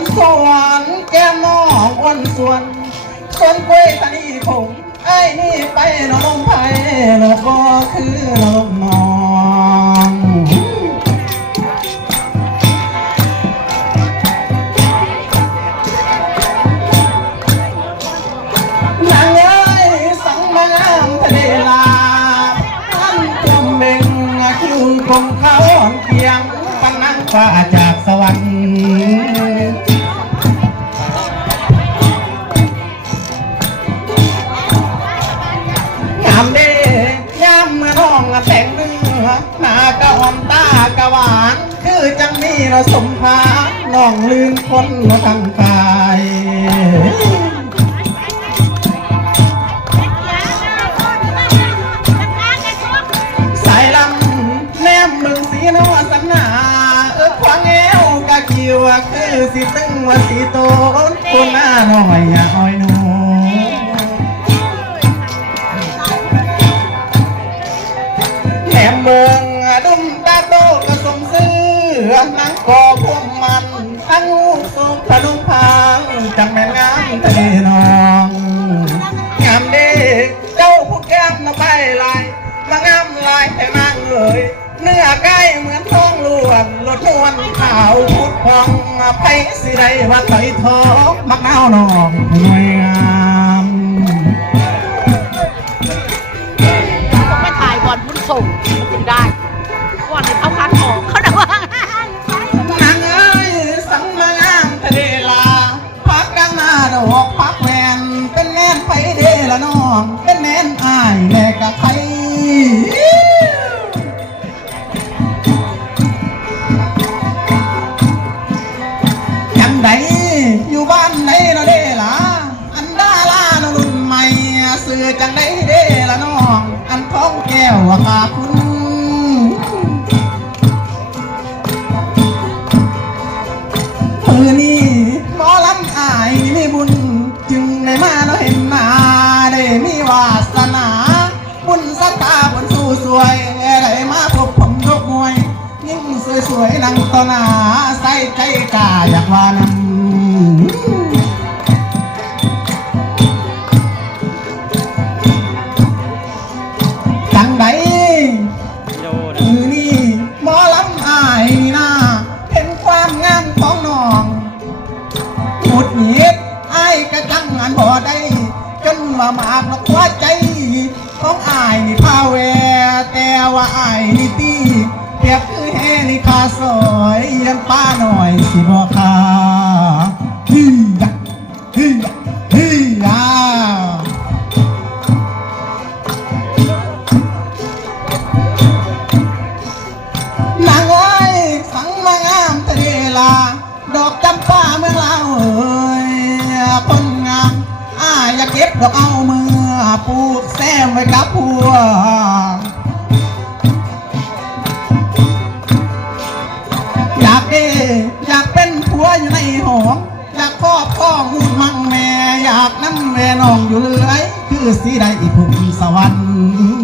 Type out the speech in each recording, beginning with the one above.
นสวนแก้มนองอ้นส่วนสวนกล้วยตานีผมไอ้นี่ไปนอนลมไผ่โลกก็คือลมนองนางเอ้ยสังมางามทะเลลาท่านจมเบ่งคิวคงเขา ฟ้าจากสวรรค์งามเดยามเมื่อน้องแต่งเนื้อหน้ากะอ่อนตากะหวาน คือจังมีเราสมภาน้องลืมคนมาทั้งกายสายลำแนมมึงสีนวสันนา เออควางเอวกะคิวคือสิตึงว่าสีโตนคนหน้าหน่อยอย่าอ้อยหนูแหนมเมืองดุมตาโตกระสมซื้อนังกอพว รสนวลขาวพุดพองไผสิได้ว่าเตยทองมักนาหนองหน่วย แก้วว่ากาคุณมือนี้หมอลำอายมีบุญ จึงได้มาเราเห็นหน้าได้มีวาสนา บุญสัตตาบนสู้สวยได้มาพบผมยกมวย ยิ่งสวยๆนั่งต่อหน้าใส่ใจกาอยากว่านั้นากนกหัวใจของอายนี่พาแวแต่ว่าอายนี่ตีเปรียบคือเฮลิคาสอยยันป้าหน่อยสิบอกค่ะฮียะฮียะฮียะนางเอ้ยสังมางามทะเลลา ดอกจำปาเมืองลาวเอ้ยคนงามอ้ายอยากเก็บดอกเอามือ ปลูกแซมไว้กับพัวอยากเออยากเป็นผัวอยู่ในหองอยากครอบครองหูมั่งแม่ อยากน้ำแม่น้องอยู่เรื่อยคือสีใดอีกภูมสวรรค์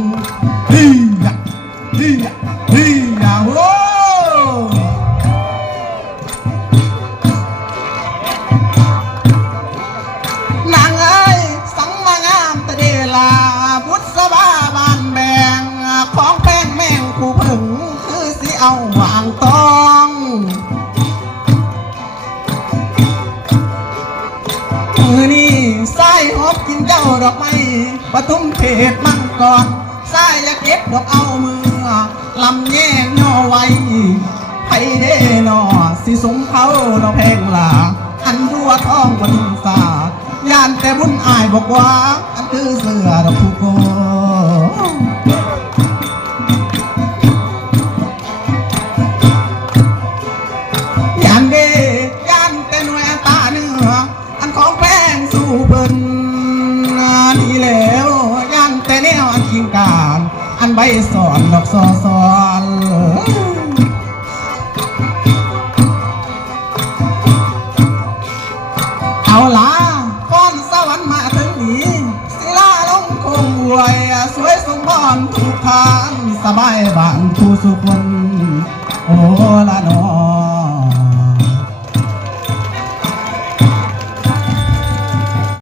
อาวางตองมือนี่สายหอบกินเจ้าดอกไม้ปทุมเทศมังกรสายอยากเก็บดอกเอามือลำแย่งย่อไว้ไผเด้นอสิสงเขาดอกแพงหลาอันรัวท้องบนสาย่านแต่บุญอายบอกว่า อันคือเสือดอกผู้โก ใบสอนดอกซอซอนเอาล่ะก้อนสวรรค์มาถึงนี้ศิลาลงคงอวย สวยสมบูรณ์ทุกทานสบายบ้านผู้สุคนโอ้ละนอ